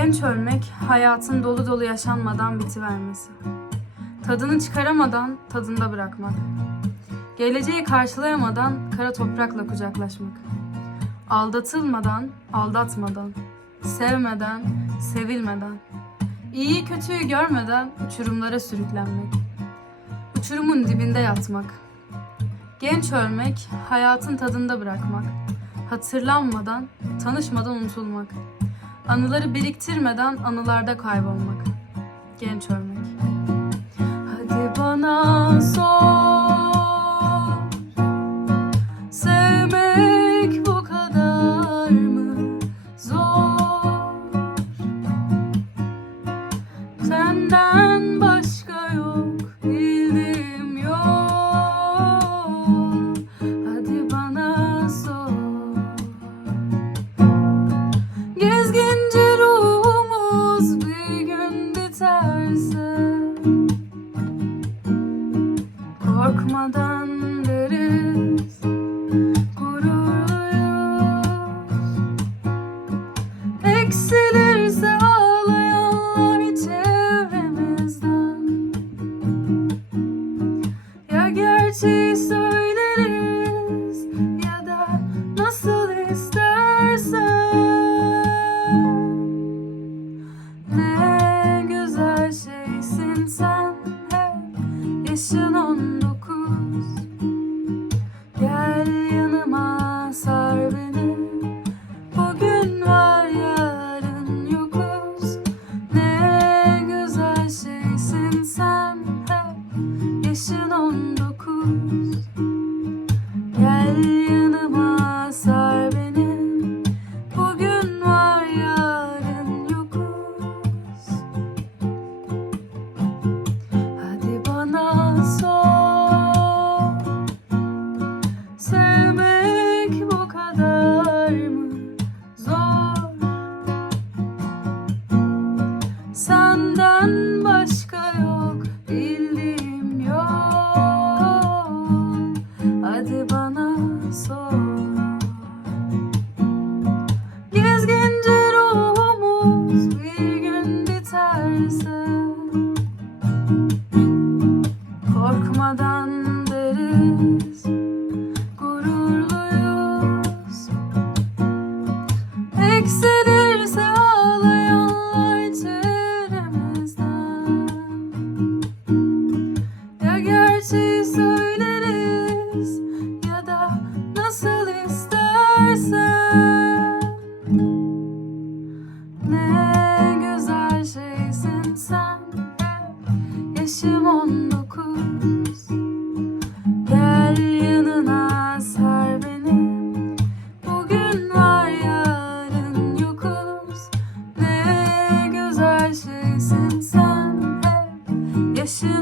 Genç ölmek, hayatın dolu dolu yaşanmadan bitivermesi. Tadını çıkaramadan tadında bırakmak. Geleceği karşılayamadan kara toprakla kucaklaşmak. Aldatılmadan, aldatmadan, sevmeden, sevilmeden, iyiyi kötüyü görmeden uçurumlara sürüklenmek. Uçurumun dibinde yatmak. Genç ölmek, hayatın tadında bırakmak. Hatırlanmadan, tanışmadan unutulmak. Anıları biriktirmeden anılarda kaybolmak. Genç ölmek. Hadi bana sor. Korkmadan 哭。Korkmadan deriz gururluyuz. Eksilirse ağlayanlar çevremizden Ya gerçeği söyleriz ya da nasıl istersen. Ne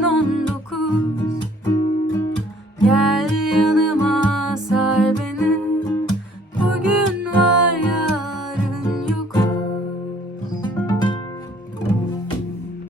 19